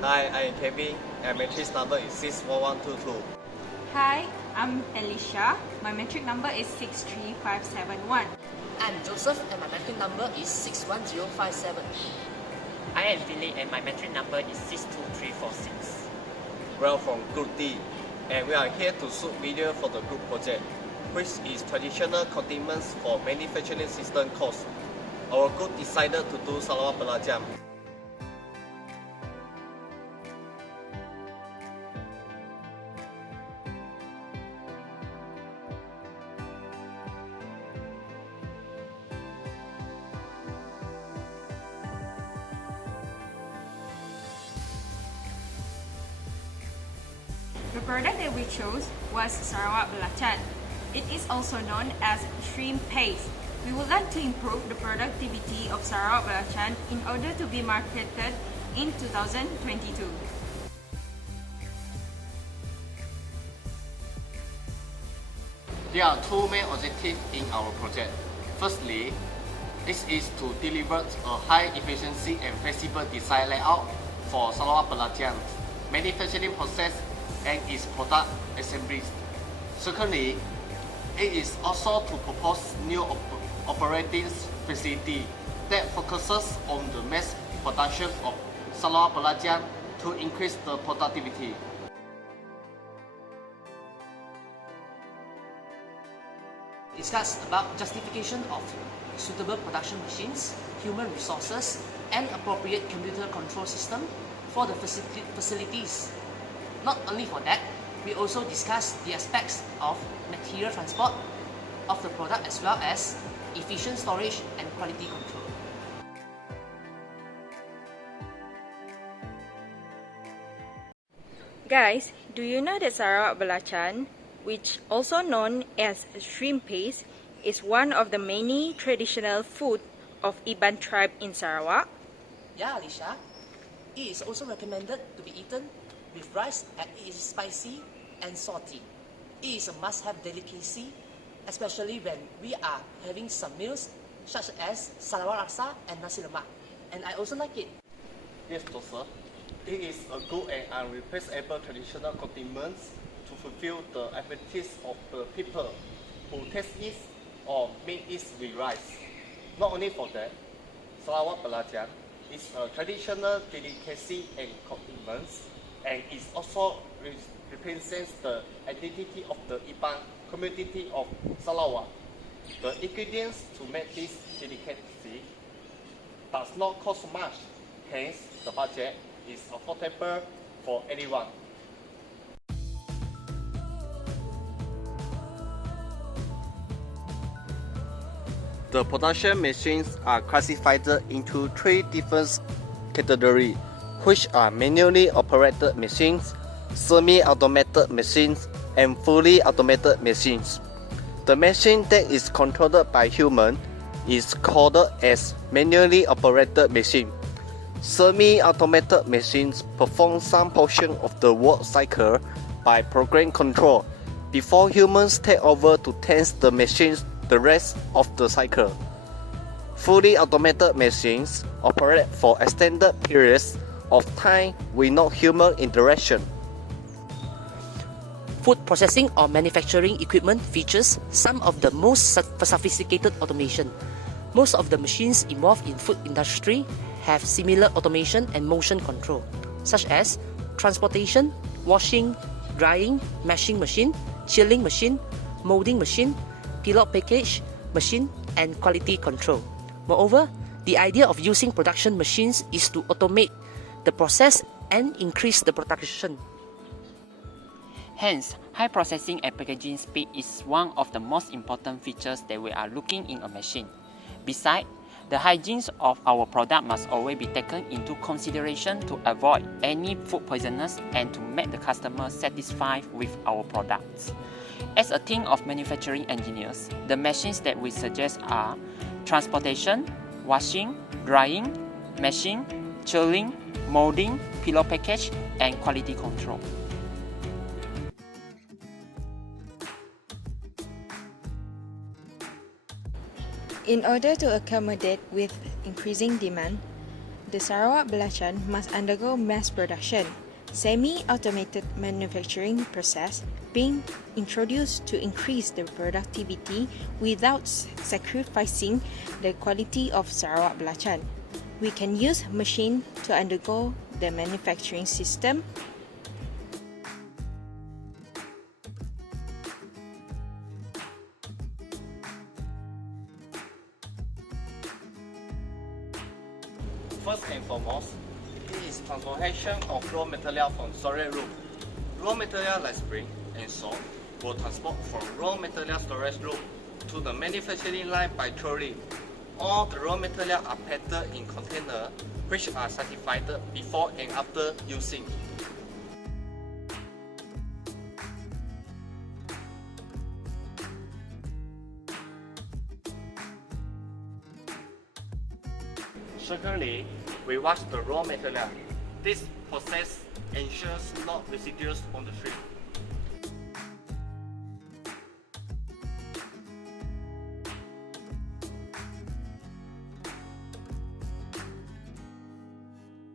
Hi, I'm Kevin, and matrix number is 64122. Hi, I'm Alicia. My metric number is 63571. I'm Joseph and my metric number is 61057. I am Philip and my metric number is 62346. We are from Group D, and we are here to shoot video for the group project, which is traditional condiments for manufacturing system course. Our group decided to do Sarawak Belajam. The product that we chose was Sarawak Belacan. It is also known as shrimp paste. We would like to improve the productivity of Sarawak Belacan in order to be marketed in 2022. There are two main objectives in our project. Firstly, this is to deliver a high efficiency and flexible design layout for Sarawak Belacan's manufacturing process and its product assemblies. Secondly, it is also to propose new operating facility that focuses on the mass production of Sarawak Belacan to increase the productivity. Discuss about justification of suitable production machines, human resources, and appropriate computer control system for the facilities. Not only for that, we also discuss the aspects of material transport of the product as well as efficient storage and quality control. Guys, do you know that Sarawak Belacan, which also known as shrimp paste, is one of the many traditional food of Iban tribe in Sarawak? Yeah, Alicia. It is also recommended to be eaten with rice as it is spicy and salty. It is a must-have delicacy, especially when we are having some meals such as Sarawak Laksa and Nasi Lemak. And I also like it. Yes, Joseph. It is a good and unreplaceable traditional condiments to fulfill the appetites of the people who taste it or make it with rice. Not only for that, Sarawak Belacan is a traditional delicacy and condiments, and it also represents the identity of the Iban community of Sarawak. The ingredients to make this delicacy does not cost much, hence the budget is affordable for anyone. The production machines are classified into three different categories, which are manually operated machines, semi-automated machines, and fully automated machines. The machine that is controlled by human is called as manually operated machine. Semi-automated machines perform some portion of the work cycle by program control before humans take over to test the machines the rest of the cycle. Fully automated machines operate for extended periods of time with no human interaction. Food processing or manufacturing equipment features some of the most sophisticated automation. Most of the machines involved in food industry have similar automation and motion control, such as transportation, washing, drying, mashing machine, chilling machine, molding machine, pillow package machine, and quality control. Moreover, the idea of using production machines is to automate the process and increase the production. Hence, high processing and packaging speed is one of the most important features that we are looking in a machine. Besides, the hygiene of our product must always be taken into consideration to avoid any food poisonous and to make the customer satisfied with our products. As a team of manufacturing engineers, the machines that we suggest are transportation, washing, drying, mashing, chilling, molding, pillow package, and quality control. In order to accommodate with increasing demand, The Sarawak belacan must undergo mass production, semi-automated manufacturing process being introduced to increase the productivity without sacrificing the quality of Sarawak belacan. We can use machine to undergo the manufacturing system. First and foremost, it is transportation of raw material from storage room. Raw material like spring and salt will transport from raw material storage room to the manufacturing line by trolley. All the raw material are packed in containers which are certified before and after using. Secondly, we wash the raw material. This process ensures no residues on the shrimp.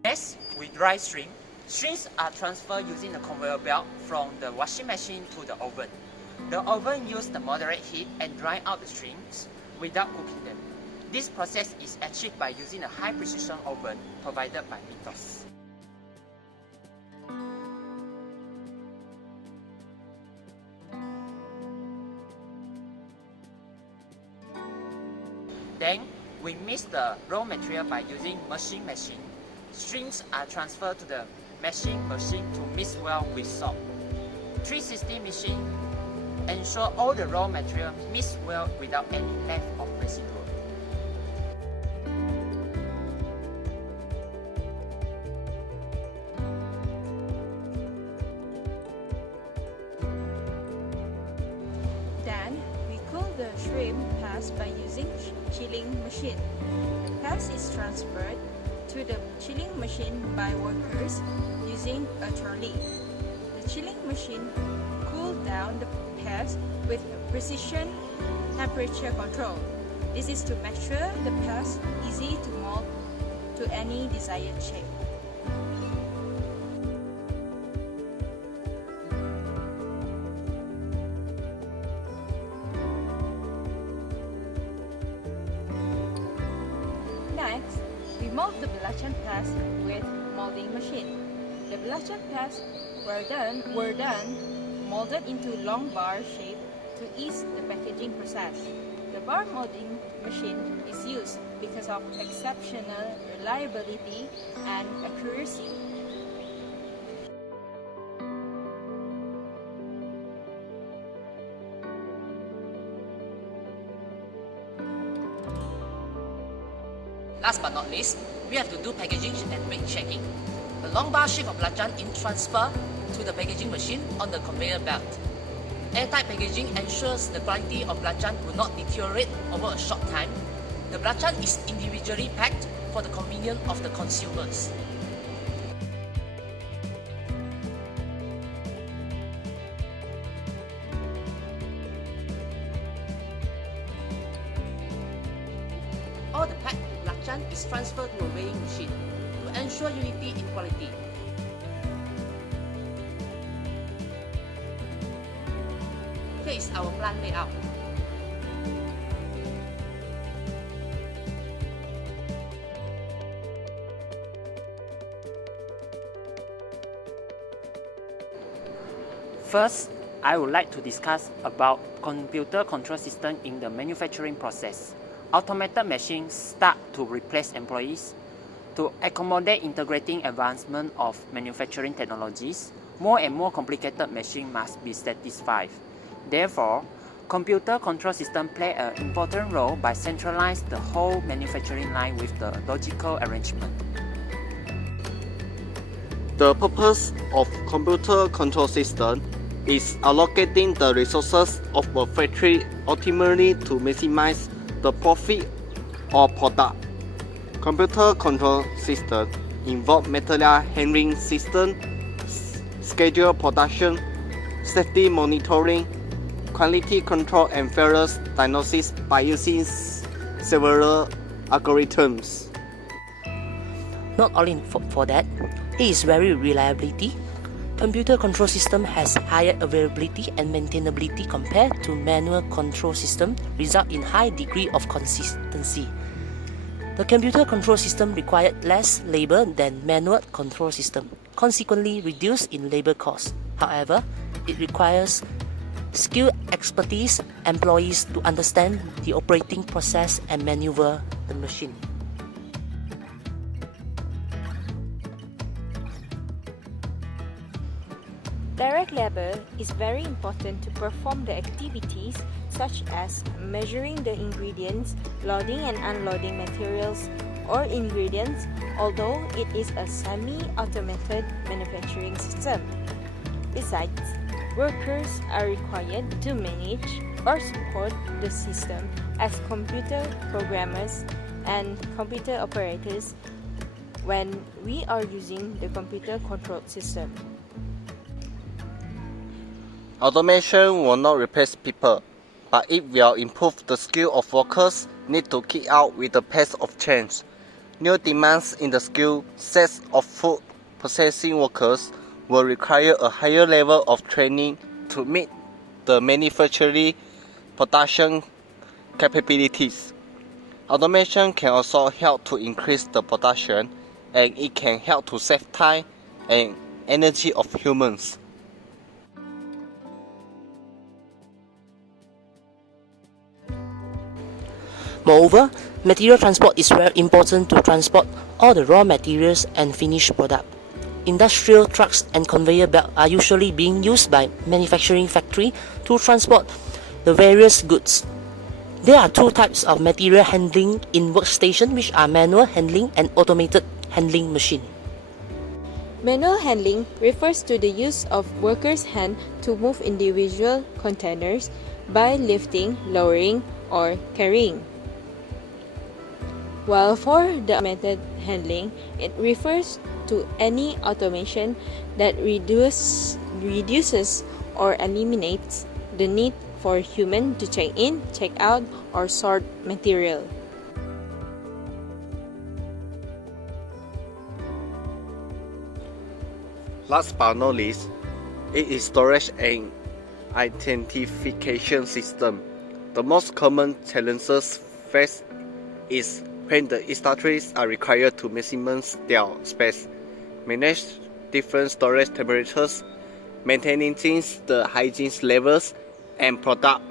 Next, we dry shrimp. Shrimps are transferred using a conveyor belt from the washing machine to the oven. The oven uses the moderate heat and dry out the shrimps without cooking them. This process is achieved by using a high precision oven provided by Mythos. Then, we mix the raw material by using machine. Shrimps are transferred to the machine to mix well with salt. 360 machine ensure all the raw material mix well without any left of residue. Then, we cool the shrimp paste by using chilling machine. The paste is transferred to the chilling machine by workers using a trolley. The chilling machine cools down the paste with precision temperature control. This is to make sure the paste easy to mold to any desired shape. Next, we mold the belacan paste with molding machine. The belacan paste were done molded into long bar shape to ease the packaging process. The bar molding machine is used because of exceptional reliability and accuracy. Last but not least, we have to do packaging and weight checking. The long bar shape of belacan is transferred to the packaging machine on the conveyor belt. Airtight packaging ensures the quality of belacan will not deteriorate over a short time. The belacan is individually packed for the convenience of the consumers. All the packed belacan is transferred to a weighing machine to ensure unity in quality. Here is our plant layout. First, I would like to discuss about computer control system in the manufacturing process. Automated machines start to replace employees. To accommodate integrating advancement of manufacturing technologies, more and more complicated machines must be satisfied. Therefore, computer control system play an important role by centralizing the whole manufacturing line with the logical arrangement. The purpose of computer control system is allocating the resources of a factory ultimately to maximize the profit or product. Computer control system involve material handling system, schedule production, safety monitoring, quality control and failure diagnosis by using several algorithms. Not only for that, it is very reliability. Computer control system has higher availability and maintainability compared to manual control system, result in high degree of consistency. The computer control system required less labor than manual control system, consequently reduced in labor costs. However, it requires skilled expertise employees to understand the operating process and maneuver the machine. Direct labor is very important to perform the activities such as measuring the ingredients, loading and unloading materials or ingredients, although it is a semi-automated manufacturing system. Besides, workers are required to manage or support the system as computer programmers and computer operators when we are using the computer controlled system. Automation will not replace people, but it will improve the skill of workers need to keep up with the pace of change. New demands in the skill sets of food processing workers will require a higher level of training to meet the manufacturing production capabilities. Automation can also help to increase the production, and it can help to save time and energy of humans. Moreover, material transport is very important to transport all the raw materials and finished product. Industrial trucks and conveyor belts are usually being used by manufacturing factory to transport the various goods. There are two types of material handling in workstation, which are manual handling and automated handling machine. Manual handling refers to the use of workers' hand to move individual containers by lifting, lowering, or carrying. While for the automated handling, it refers to any automation that reduces or eliminates the need for human to check in, check out, or sort material. Last but not least, it is storage and identification system. The most common challenges faced is when the industries are required to maximize their space, manage different storage temperatures, maintaining the hygiene levels, and product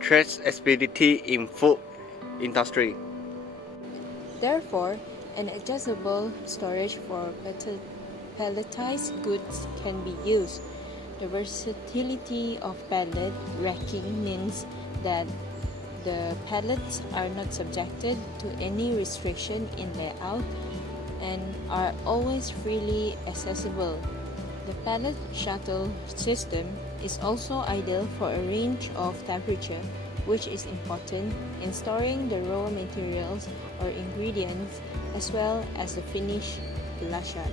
traceability in food industry. Therefore, an adjustable storage for palletized goods can be used. The versatility of pallet racking means that the pallets are not subjected to any restriction in layout and are always freely accessible. The pallet shuttle system is also ideal for a range of temperature, which is important in storing the raw materials or ingredients as well as the finished belacan.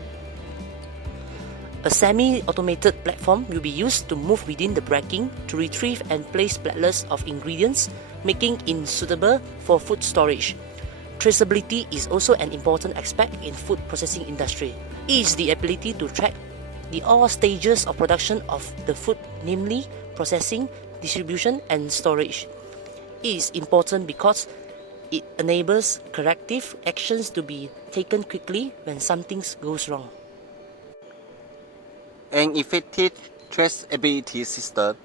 A semi-automated platform will be used to move within the bracking to retrieve and place platelets of ingredients, making it suitable for food storage. Traceability is also an important aspect in food processing industry. It is the ability to track the all stages of production of the food, namely processing, distribution, and storage. It is important because it enables corrective actions to be taken quickly when something goes wrong. An effective traceability system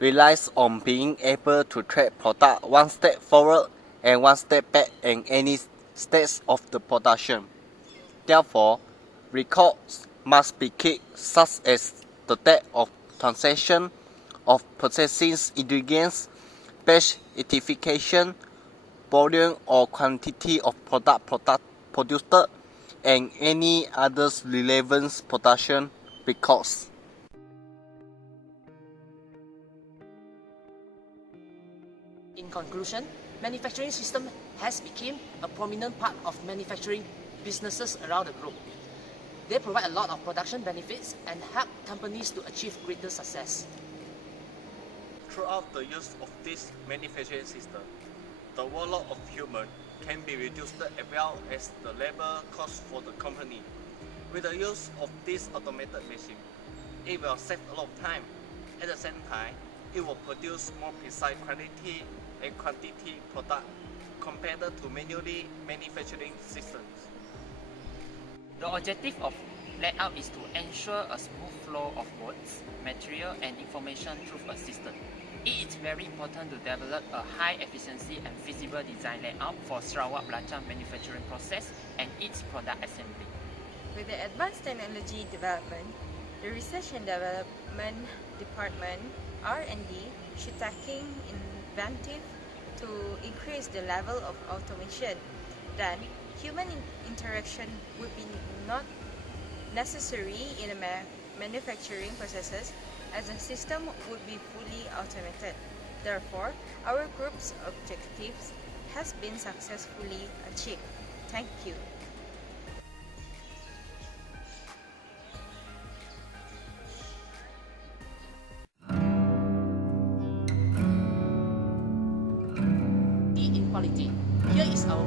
relies on being able to track product one step forward and one step back in any stage of the production. Therefore, records must be kept, such as the date of transaction of processing ingredients, batch identification, volume or quantity of product produced, and any other relevant production records. In conclusion, manufacturing system has become a prominent part of manufacturing businesses around the globe. They provide a lot of production benefits and help companies to achieve greater success. Throughout the use of this manufacturing system, the workload of humans can be reduced as well as the labor cost for the company. With the use of this automated machine, it will save a lot of time. At the same time, it will produce more precise quality and quantity product compared to manually manufacturing systems. The objective of layout is to ensure a smooth flow of goods, material and information through a system. It is very important to develop a high efficiency and feasible design layout for Sarawak belacan manufacturing process and its product assembly. With the advanced technology development, the Research and Development Department (R&D) should tackle inventive to increase the level of automation. Then, human interaction would be not necessary in the manufacturing processes, as the system would be fully automated. Therefore, our group's objectives has been successfully achieved. Thank you. In quality. Here is our